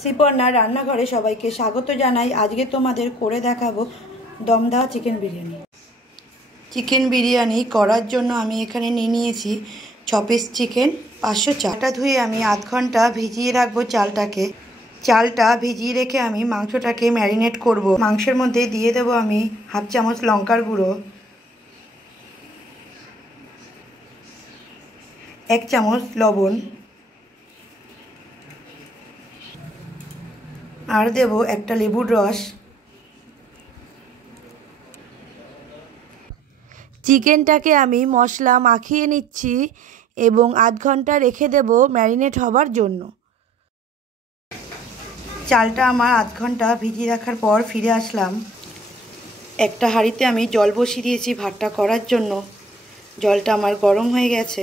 শ্রীপর্ণা রান্নাঘরে সবাইকে স্বাগত জানাই। আজকে তোমাদের করে দেখাবো দম দেওয়া চিকেন বিরিয়ানি। চিকেন বিরিয়ানি করার জন্য আমি এখানে নিয়ে নিয়েছি 6 পিস চিকেন, 500 চালটা ধুয়ে আমি আধ ঘন্টা ভিজিয়ে রাখবো চালটাকে। চালটা ভিজিয়ে রেখে আমি মাংসটাকে ম্যারিনেট করব। মাংসের মধ্যে দিয়ে দেবো আমি হাফ চামচ লঙ্কার গুঁড়ো, 1 চামচ লবণ, আর দেব একটা লেবুর রস। চিকেনটাকে আমি মশলা মাখিয়ে নিচ্ছি এবং আধ ঘন্টা রেখে দেব ম্যারিনেট হবার জন্য। চালটা আমার আধ ঘন্টা ভিজিয়ে রাখার পর ফিরে আসলাম। একটা হাঁড়িতে আমি জল বসিয়ে দিয়েছি ভাতটা করার জন্য। জলটা আমার গরম হয়ে গেছে।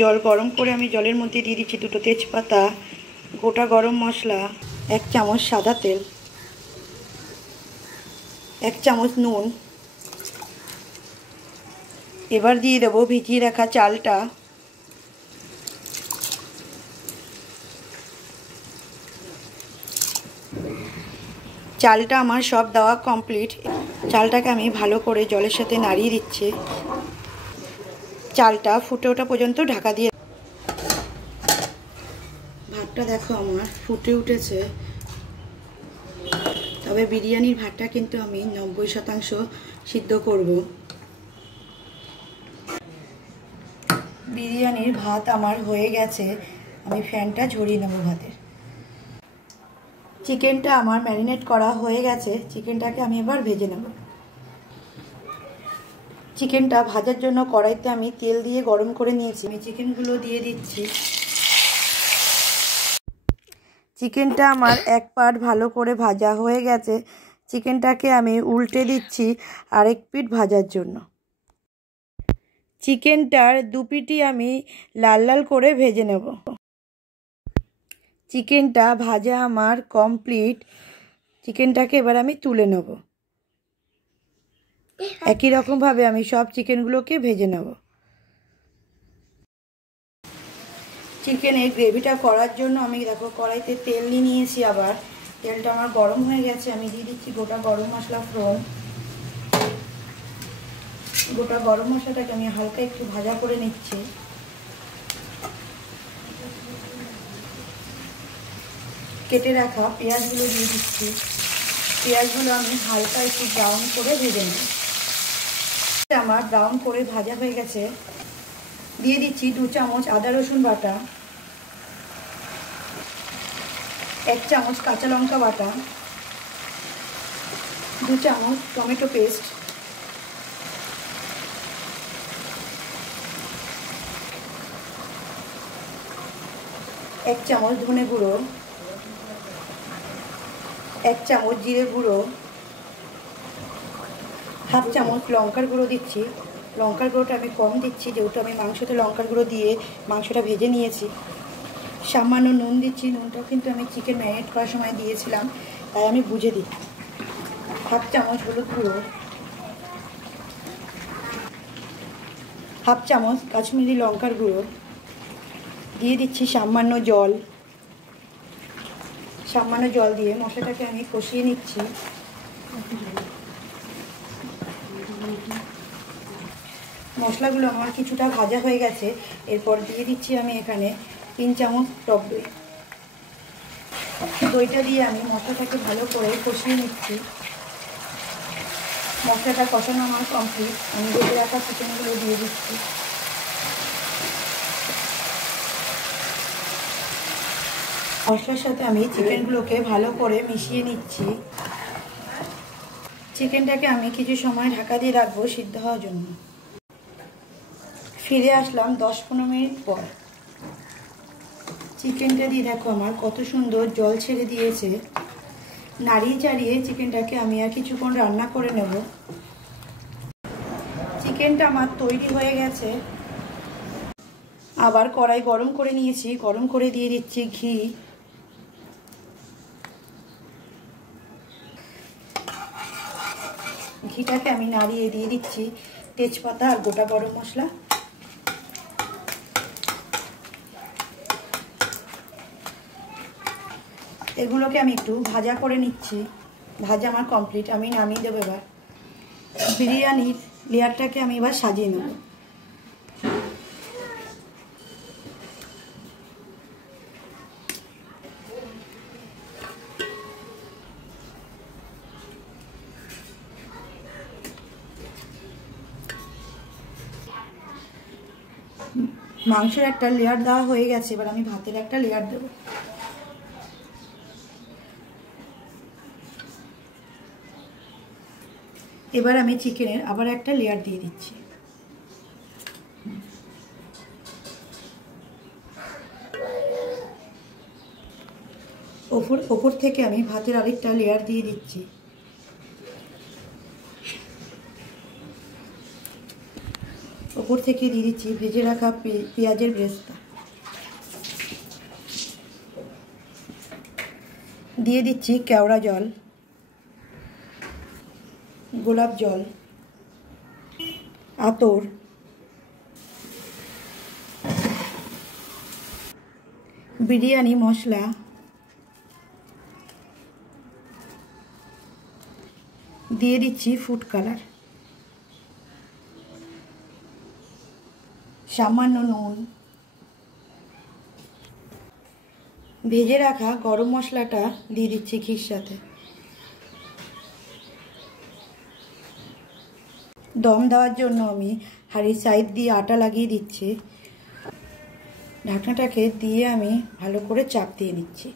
জল গরম করে আমি জলের মধ্যে দিয়ে দিচ্ছি 2টো তেজপাতা, গোটা গরম মশলা, 1 চামচ সাদা তেল, 1 চামচ নুন। এবার দিয়ে দেবো ভিজিয়ে রাখা চালটা। চালটা আমার সব দেওয়া কমপ্লিট। চালটাকে আমি ভালো করে জলের সাথে নাড়িয়ে দিচ্ছি। চালটা ফুটে ওঠা পর্যন্ত ঢাকা দিয়ে। ভাতটা দেখো আমার ফুটে উঠেছে। তবে বিরিয়ানির ভাতটা কিন্তু আমি 90% সিদ্ধ করব। বিরিয়ানির ভাত আমার হয়ে গেছে। আমি ফ্যানটা ঝরিয়ে নেব ভাতের। চিকেনটা আমার ম্যারিনেট করা হয়ে গেছে। চিকেনটাকে আমি এবার ভেজে নেব। চিকেনটা ভাজার জন্য কড়াইতে আমি তেল দিয়ে গরম করে নিয়েছি। আমি চিকেনগুলো দিয়ে দিচ্ছি। চিকেনটা আমার এক পাট ভালো করে ভাজা হয়ে গেছে। চিকেনটাকে আমি উল্টে দিচ্ছি আরেক পিঠ ভাজার জন্য। চিকেনটার 2 পিঠই আমি লাল লাল করে ভেজে নেব। চিকেনটা ভাজা আমার কমপ্লিট। চিকেনটাকে এবার আমি তুলে নেব। একই রকমভাবে আমি সব চিকেনগুলোকে ভেজে নেব। চিকেনের গ্রেভিটা করার জন্য আমি দেখো কড়াইতে তেল নিয়ে নিয়েছি। আবার তেলটা আমার গরম হয়ে গেছে। আমি দিয়ে দিচ্ছি গোটা গরম মশলা ফোড়ন। গোটা গরম মশলাটাকে আমি হালকা একটু ভাজা করে নিচ্ছি। কেটে রাখা পেঁয়াজগুলো দিয়ে দিচ্ছি। পেঁয়াজগুলো আমি হালকা একটু ব্রাউন করে ভেজে নেব। আমার ব্রাউন করে ভাজা হয়ে গেছে। দিয়ে দিচ্ছি 2 চামচ আদা রসুন বাটা, 1 চামচ কাঁচা লঙ্কা বাটা, 2 চামচ টমেটো পেস্ট, 1 চামচ ধনে গুঁড়ো, 1 চামচ জিরে গুঁড়ো, হাফ চামচ লঙ্কার গুঁড়ো দিচ্ছি। লঙ্কার গুঁড়োটা আমি কম দিচ্ছি যেহেতু আমি মাংসতে লঙ্কার গুঁড়ো দিয়ে মাংসটা ভেজে নিয়েছি। সামান্য নুন দিচ্ছি। নুনটাও কিন্তু আমি চিকেন ম্যারিনেট করার সময় দিয়েছিলাম, তাই আমি বুঝে দিই। হাফ চামচ হলুদ গুঁড়ো, হাফ চামচ কাশ্মীরি লঙ্কার গুঁড়ো, দিয়ে দিচ্ছি সামান্য জল। সামান্য জল দিয়ে মশলাটাকে আমি কষিয়ে নিচ্ছি। মশলাগুলো আমার কিছুটা ভাজা হয়ে গেছে। এরপর দিয়ে দিচ্ছি আমি এখানে 3 চামচ টক দই। দইটা দিয়ে আমি মশলাটাকে ভালো করে কষিয়ে নিচ্ছি। মশলাটা কষানো আমার কমপ্লিট। আমি ভেজে রাখা চিকেনগুলো দিয়ে দিচ্ছি। মশলার সাথে আমি চিকেনগুলোকে ভালো করে মিশিয়ে নিচ্ছি। চিকেনটাকে আমি কিছু সময় ঢাকা দিয়ে রাখবো সিদ্ধ হওয়ার জন্য। ফিরে আসলাম 10-15 মিনিট পর। চিকেনটা দিয়ে দেখো আমার কত সুন্দর জল ছেড়ে দিয়েছে। নাড়িয়ে চাড়িয়ে চিকেনটাকে আমি আর কিছুক্ষণ রান্না করে নেব। চিকেনটা আমার তৈরি হয়ে গেছে। আবার কড়াই গরম করে নিয়েছি। গরম করে দিয়ে দিচ্ছি ঘি। ঘিটাকে আমি নাড়িয়ে দিয়ে দিচ্ছি তেজপাতা আর গোটা গরম মশলা। এগুলোকে আমি একটু ভাজা করে নিচ্ছি। ভাজা আমার কমপ্লিট, আমি নামিয়ে দেবো। এবার বিরিয়ানির লেয়ারটাকে আমি এবার সাজিয়ে নেব। মাংসের একটা লেয়ার দেওয়া হয়ে গেছে, এবার আমি ভাতের একটা লেয়ার দেবো। এবার আমি চিকেনের আবার একটা লেয়ার দিয়ে দিচ্ছি। ওপর থেকে আমি ভাতের আরেকটা লেয়ার দিয়ে দিচ্ছি। ওপর থেকে দিয়ে দিচ্ছি ভেজে রাখা পেঁয়াজের ব্রেস্তা। দিয়ে দিচ্ছি কেওড়া জল, গোলাপ জল, আতর, বিরিয়ানি মশলা, দিয়ে দিচ্ছি ফুড কালার, সামান্য নুন, ভেজে রাখা গরম মশলাটা দিয়ে দিচ্ছি ঘির সাথে। দম দেওয়ার জন্য আমি হাঁড়ির সাইড দিয়ে আটা লাগিয়ে দিচ্ছি। ঢাকনাটাকে দিয়ে আমি ভালো করে চাপ দিয়ে নিচ্ছি,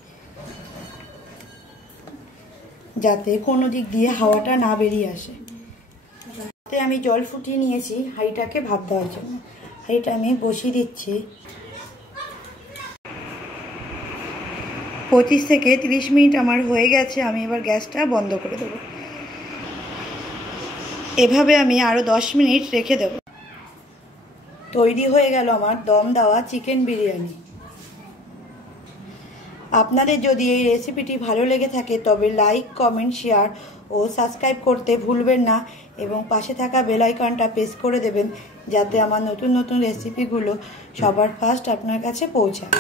যাতে কোনো দিক দিয়ে হাওয়াটা না বেরিয়ে আসে। তাতে আমি জল ফুটিয়ে নিয়েছি হাঁড়িটাকে ভাপ দেওয়ার জন্য। হাঁড়িটা আমি বসিয়ে দিচ্ছি। 25 থেকে 30 মিনিট আমার হয়ে গেছে। আমি এবার গ্যাসটা বন্ধ করে দেবো। এভাবে আমি আরও 10 মিনিট রেখে দেব। তৈরি হয়ে গেল আমার দম দেওয়া চিকেন বিরিয়ানি। আপনাদের যদি এই রেসিপিটি ভালো লেগে থাকে তবে লাইক, কমেন্ট, শেয়ার ও সাবস্ক্রাইব করতে ভুলবেন না এবং পাশে থাকা বেল আইকনটা প্রেস করে দেবেন, যাতে আমার নতুন নতুন রেসিপিগুলো সবার ফার্স্ট আপনার কাছে পৌঁছায়।